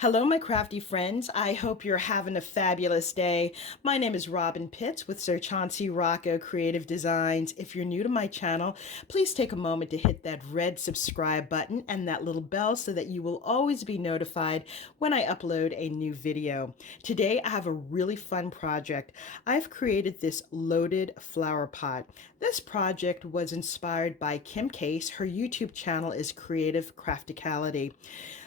Hello, my crafty friends. I hope you're having a fabulous day. My name is Robyn Pitts with Sir Chauncey Rocco Creative Designs. If you're new to my channel, please take a moment to hit that red subscribe button and that little bell so that you will always be notified when I upload a new video. Today, I have a really fun project. I've created this loaded flower pot. This project was inspired by Kim Case. Her YouTube channel is Creative Crafticality.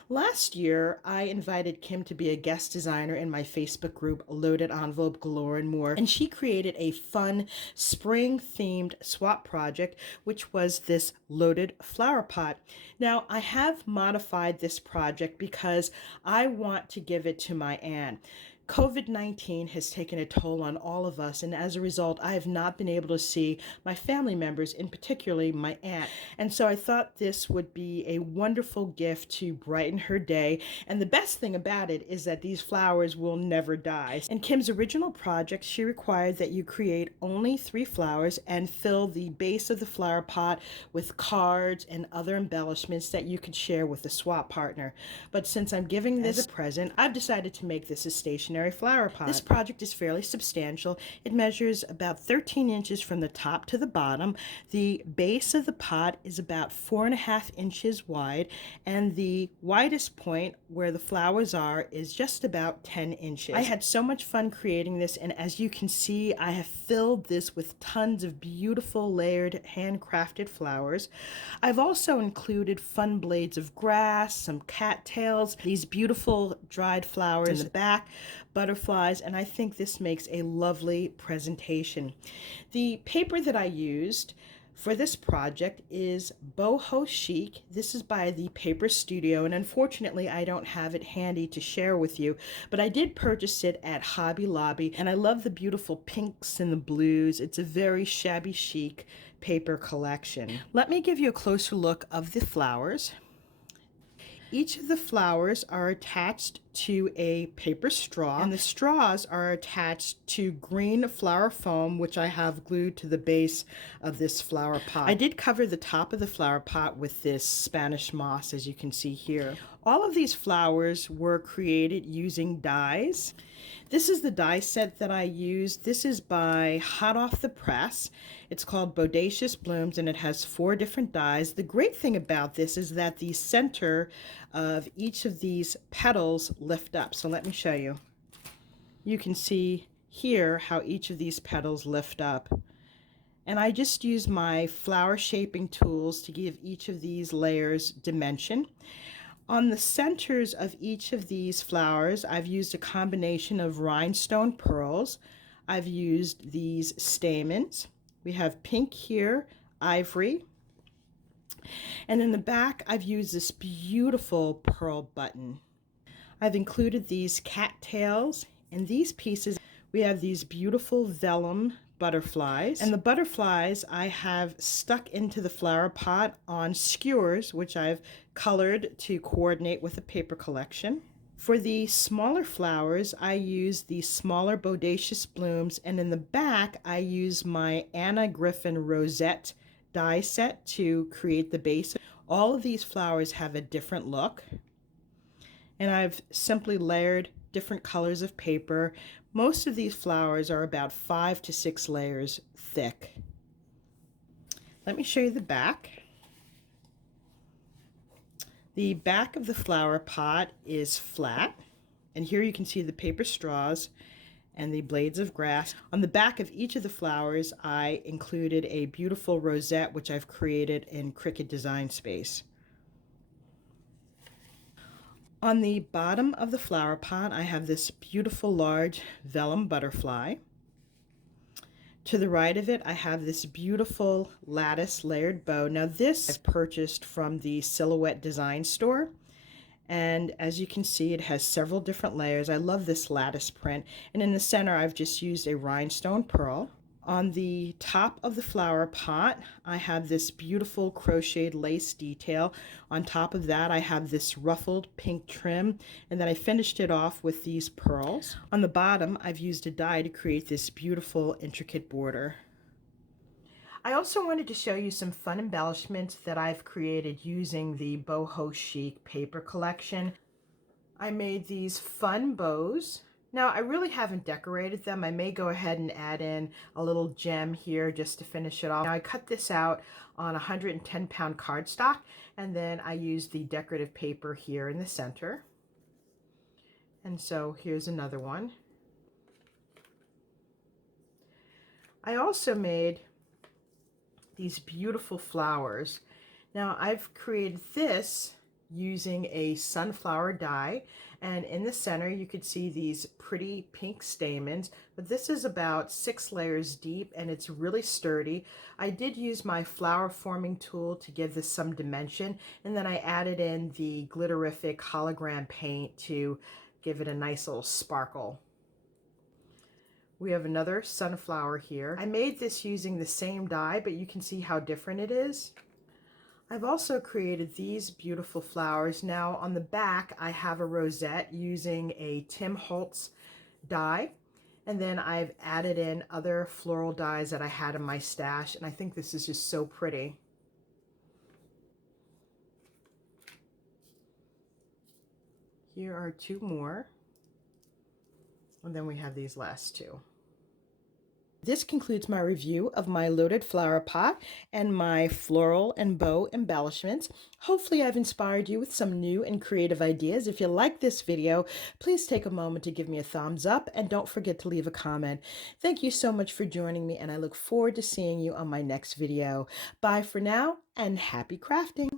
Last year, I invited Kim to be a guest designer in my Facebook group, Loaded Envelope Galore and More, and she created a fun spring-themed swap project, which was this loaded flower pot. Now, I have modified this project because I want to give it to my aunt. COVID-19 has taken a toll on all of us, and as a result, I have not been able to see my family members, in particularly my aunt. And so I thought this would be a wonderful gift to brighten her day. And the best thing about it is that these flowers will never die. In Kim's original project, she required that you create only 3 flowers and fill the base of the flower pot with cards and other embellishments that you could share with a swap partner. But since I'm giving this as a present, I've decided to make this a stationary flower pot. This project is fairly substantial. It measures about 13 inches from the top to the bottom. The base of the pot is about 4.5 inches wide, and the widest point where the flowers are is just about 10 inches. I had so much fun creating this, and as you can see, I have filled this with tons of beautiful layered handcrafted flowers. I've also included fun blades of grass, some cattails, these beautiful dried flowers in the back, butterflies, and I think this makes a lovely presentation. The paper that I used for this project is Boho Chic. This is by the Paper Studio, and unfortunately I don't have it handy to share with you, but I did purchase it at Hobby Lobby, and I love the beautiful pinks and the blues. It's a very shabby chic paper collection. Let me give you a closer look of the flowers. Each of the flowers are attached to a paper straw, and the straws are attached to green flower foam, which I have glued to the base of this flower pot. I did cover the top of the flower pot with this Spanish moss, as you can see here. All of these flowers were created using dies. This is the die set that I used. This is by Hot Off the Press. It's called Bodacious Blooms, and it has 4 different dies. The great thing about this is that the center of each of these petals lift up. So let me show you. You can see here how each of these petals lift up. And I just use my flower shaping tools to give each of these layers dimension. On the centers of each of these flowers, I've used a combination of rhinestone pearls. I've used these stamens. We have pink here, ivory. And in the back, I've used this beautiful pearl button. I've included these cattails. In these pieces, we have these beautiful vellum butterflies, and the butterflies I have stuck into the flower pot on skewers, which I've colored to coordinate with the paper collection. For the smaller flowers, I use the smaller Bodacious Blooms, and in the back I use my Anna Griffin Rosette die set to create the base. All of these flowers have a different look, and I've simply layered different colors of paper. Most of these flowers are about 5 to 6 layers thick. Let me show you the back. The back of the flower pot is flat, and here you can see the paper straws and the blades of grass. On the back of each of the flowers, I included a beautiful rosette, which I've created in Cricut Design Space. On the bottom of the flower pot, I have this beautiful large vellum butterfly. To the right of it, I have this beautiful lattice layered bow. Now this I've purchased from the Silhouette Design Store. And as you can see, it has several different layers. I love this lattice print. And in the center, I've just used a rhinestone pearl. On the top of the flower pot, I have this beautiful crocheted lace detail. On top of that, I have this ruffled pink trim, and then I finished it off with these pearls. On the bottom, I've used a die to create this beautiful intricate border. I also wanted to show you some fun embellishments that I've created using the Boho Chic paper collection. I made these fun bows. Now, I really haven't decorated them. I may go ahead and add in a little gem here just to finish it off. Now, I cut this out on 110-pound cardstock, and then I used the decorative paper here in the center. And so here's another one. I also made these beautiful flowers. Now, I've created this using a sunflower die, and in the center you could see these pretty pink stamens, but this is about 6 layers deep and it's really sturdy. I did use my flower forming tool to give this some dimension, and then I added in the glitterific hologram paint to give it a nice little sparkle. We have another sunflower here. I made this using the same die, but you can see how different it is. I've also created these beautiful flowers. Now on the back, I have a rosette using a Tim Holtz die. And then I've added in other floral dies that I had in my stash. And I think this is just so pretty. Here are 2 more. And then we have these last 2. This concludes my review of my loaded flower pot and my floral and bow embellishments. Hopefully I've inspired you with some new and creative ideas. If you like this video, please take a moment to give me a thumbs up and don't forget to leave a comment. Thank you so much for joining me, and I look forward to seeing you on my next video. Bye for now and happy crafting.